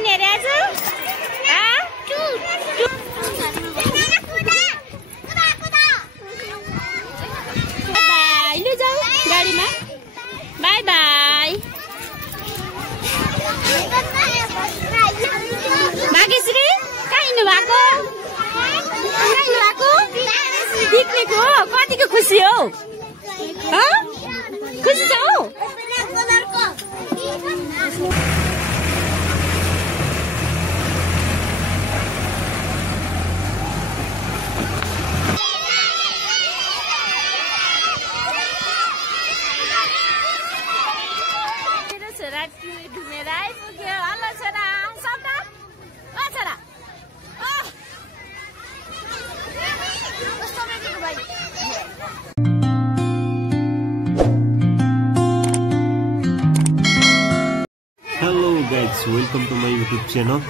जाने अरे आज बाई लु जाऊ गाडीमा बाई बाई भाग्यश्री कहाँ हिँड्नु भएको पिकनिक हो कतिको खुसी हो खुसी छ हौ welcome to my YouTube channel.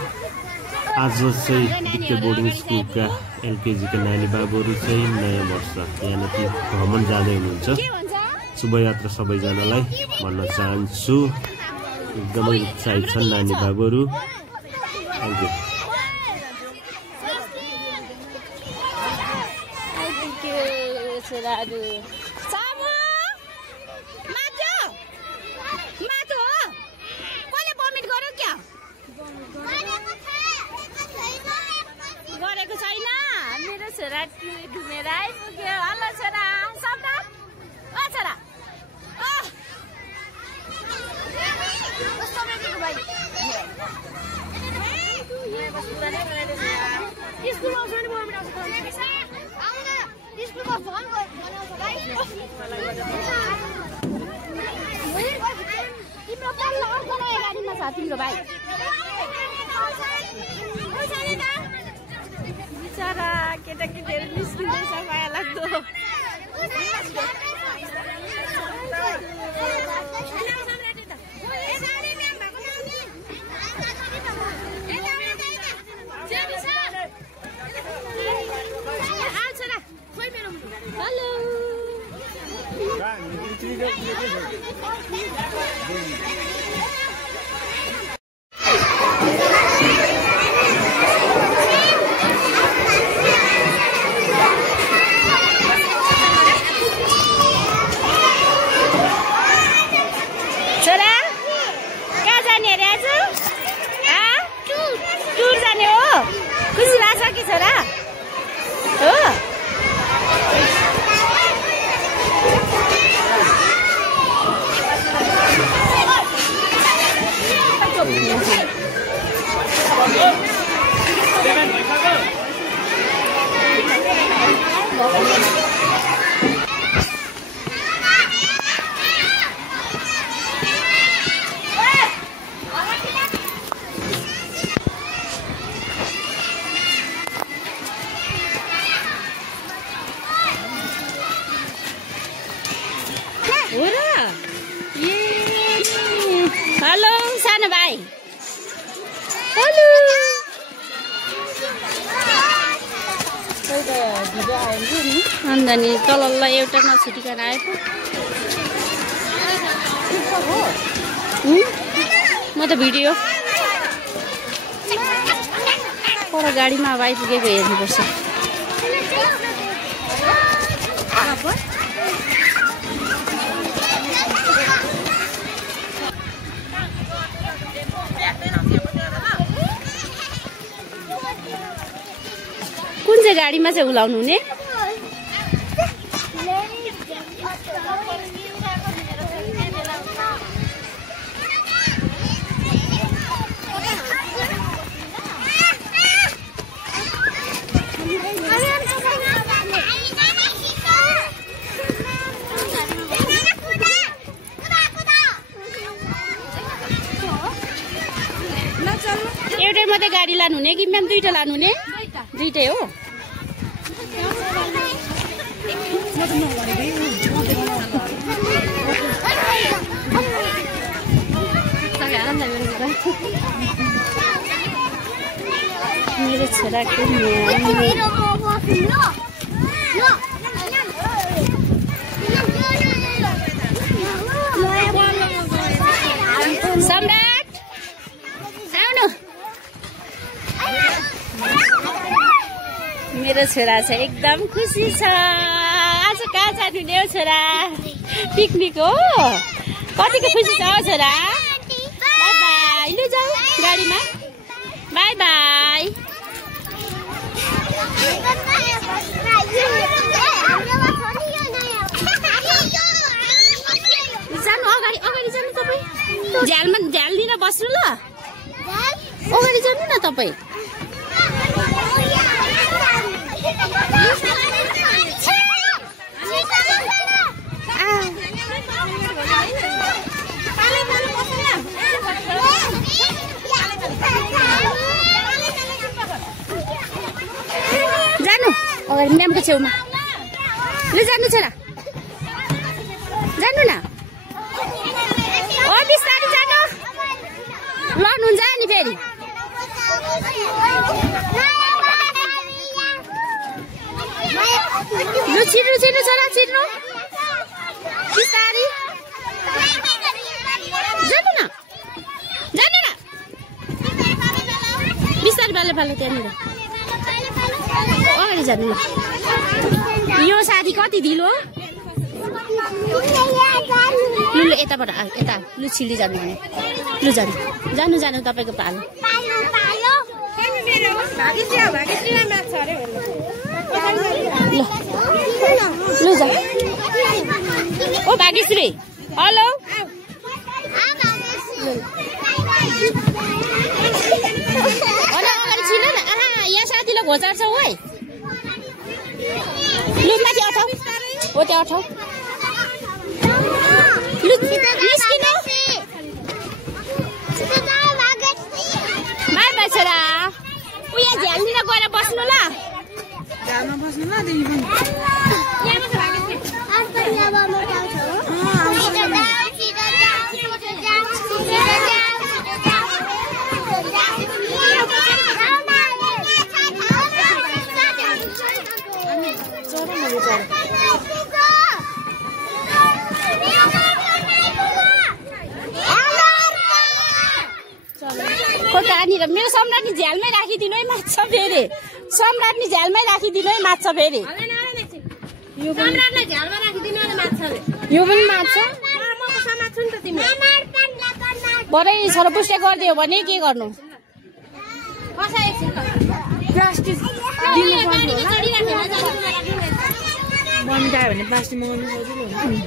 आज चाहिँ डिके बोर्डिङ स्कुलका एलकेजी का नानी बाबुहरू चाहिँ नयाँ वर्ष यानि भ्रमण जाँदै हुनुहुन्छ। शुभयात्रा सबैजनालाई भन्न चाहन्छु। एकदमै उत्साहित छन् नानी बाबुहरू। गरेको छैन मेरो छोरा घुमेर आइपुग्यो। हल्लो छोरा सबटा ओ छोरा तिम्रो पल्लो अर्को नयाँ गाडीमा छ तिम्रो भाइ बिचारा केटाकेटीहरू निस्किँदैछ माया लाग्दो। हेलो सानो भाइ हेलो अन्त नि तल एउटा नछुटिकन आएको म त भिडियो पर गाडीमा अब आइपुगेको हेर्नुपर्छ। कुन चाहिँ गाडीमा चाहिँ उलाउनु हुने? एउटै मात्रै गाडी लानु हुने कि म्याम दुईटा लानु हुने? दुईटै हो। मेरो छोराको सम्राट आउनु मेरो छोरा छ एकदम खुसी छ। आज कहाँ जानु नि छोरा? पिकनिक हो। कतिको खुसी छ छोरा? By by. लु जाऊ गाडीमा। By by. जानु अगाडि अगाडि जानु तपाईँ। झ्यालमा झ्याल लिन बस्नु ल। अगाडि जानु न तपाईँ। जानु अगाडि म्यामको छेउमा। लु जानु छोरा जानु न। ओ बिस्तारै जानु लन हुन्छ नि फेरि। लु छिर्नु छिर्नु छोरा छिर्नु बिस्तारै जानु न जानु न बिस्तारै पाले पाले त्यहाँनिर अगाडि जानु ल। यो साथी कति ढिलो? लु लु यताबाट यता लु छिल्ली जानु भने। लु जानु जानु जानु तपाईँको पालो। लु जा। ओ भाग्यश्री हेलो। अगाडि छिर्नु न। यहाँ साथीलाई घोचार्छ है। लु माथि अठाउ हो त्यो अठाउ। लु निस्किनु। बाई बाई छोरा। उयो झ्यालतिर गएर बस्नु ल। झ्यालमा बस्नु ल दिदी पनि। मेरो सम्राटनी झ्यालमै राखिदिनु है माछा फेरि। सम्राटनी झ्यालमै राखिदिनु है माछा फेरि। यो पनि माछा बरै सरपुष्ट गरिदियो भने के गर्नु? प्लास्टिक बनिदायो भने प्लास्टिक मगाउनु सजिलो हुन्छ।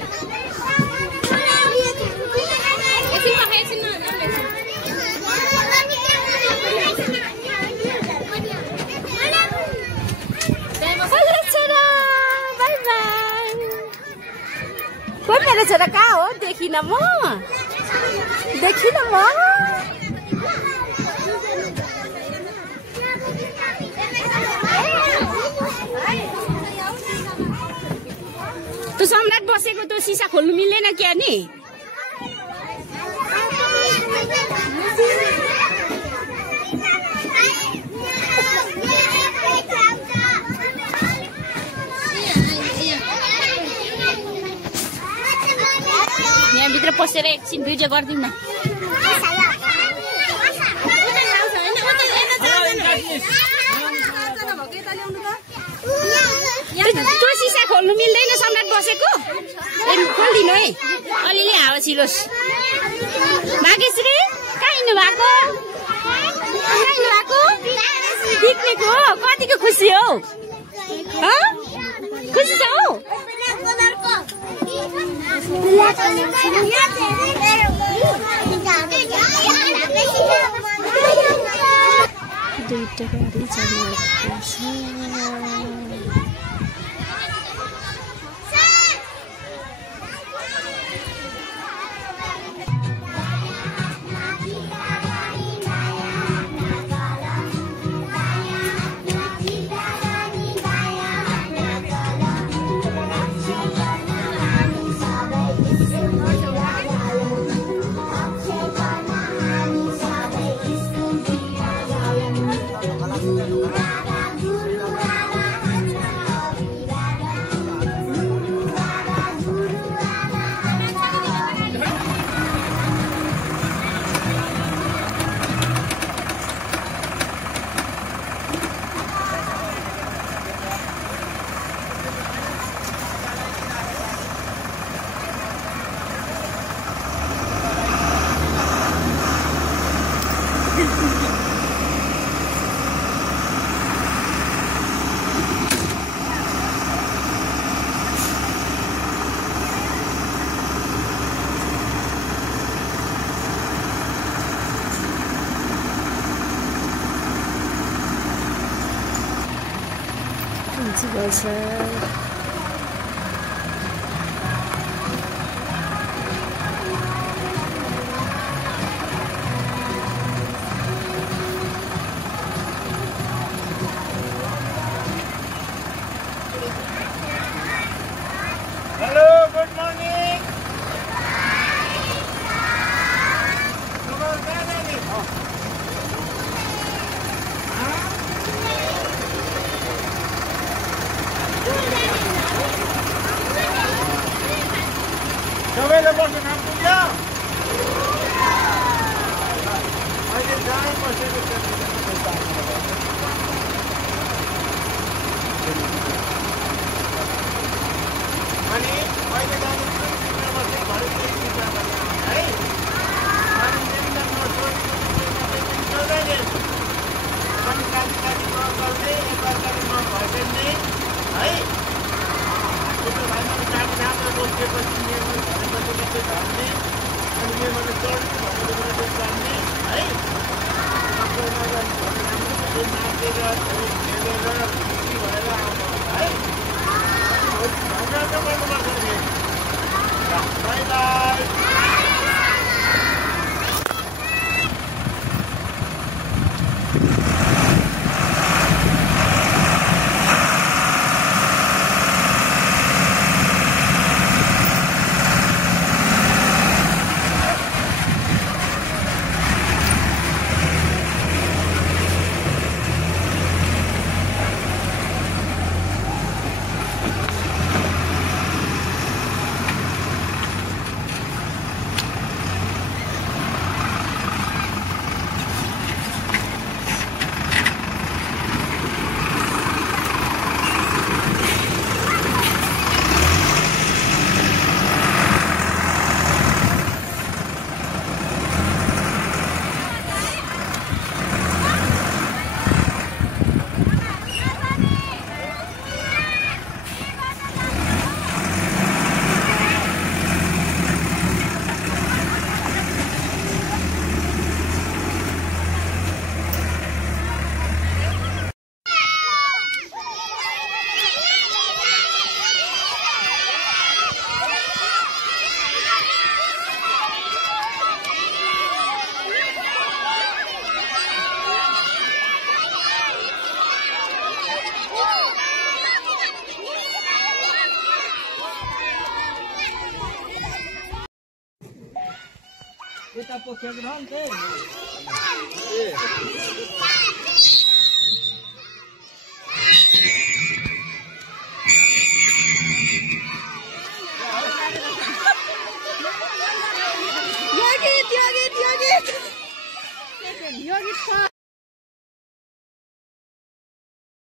मेरो छोरा कहाँ हो? देखिन म देखिन म। त्यो सम्राट बसेको त्यो सिसा खोल्नु मिल्दैन क्या नि? यहाँभित्र पसेर एकछिन भिडियो गरिदिउँ न। त्यो सिसा खोल्नु मिल्दैन सम्राट बसेको। खोलिदिनु है अलिअलि हावा छिलोस्। भाग्यश्री कहाँ हिँड्नु भएको? कहाँ हिँड्नु भएको? पिकनिक हो। कतिको खुसी हो? खुसी छ हौ? दुईटा गाडी चलिरहेको छ। Hello, good morning. सबैले बस्नु काम पुग्यो अहिले जहाँ बसेको अनि अहिले जाने है अनि काली गर्ने एकअर्काले नभइदिने है त्यसो भएन जाँदा रोकिएपछि निर्माण झार्ने अनि निर्माण चढ्ने भनेर जान्ने है नाचेर खेलेर खुसी भएर आउनु है गर्नुपर्छ by by Kita poker ground deh.